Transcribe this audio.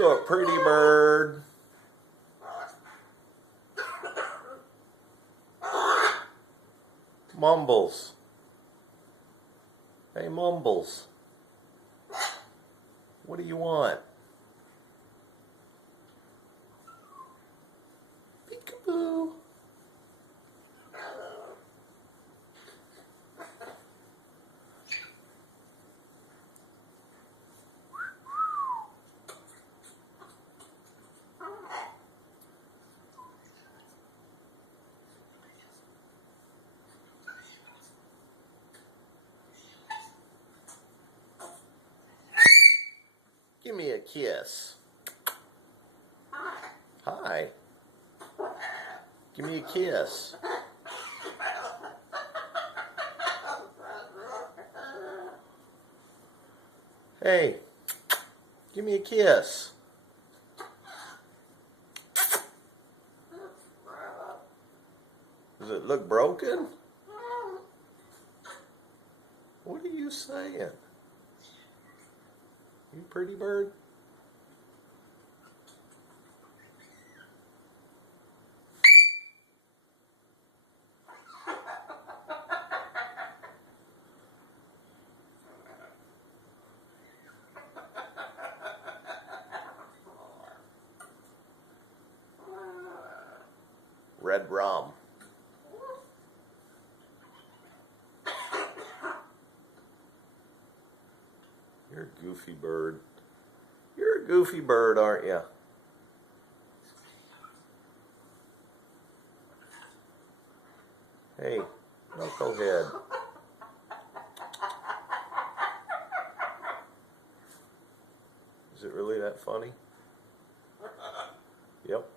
You a pretty bird. Mumbles. Hey, Mumbles. What do you want? Peekaboo. Give me a kiss. Hi. Give me a kiss. Hey, give me a kiss. Does it look broken? What are you saying? You pretty bird? Red rum. You're a goofy bird. You're a goofy bird, aren't you? Hey, knucklehead. Is it really that funny? Yep.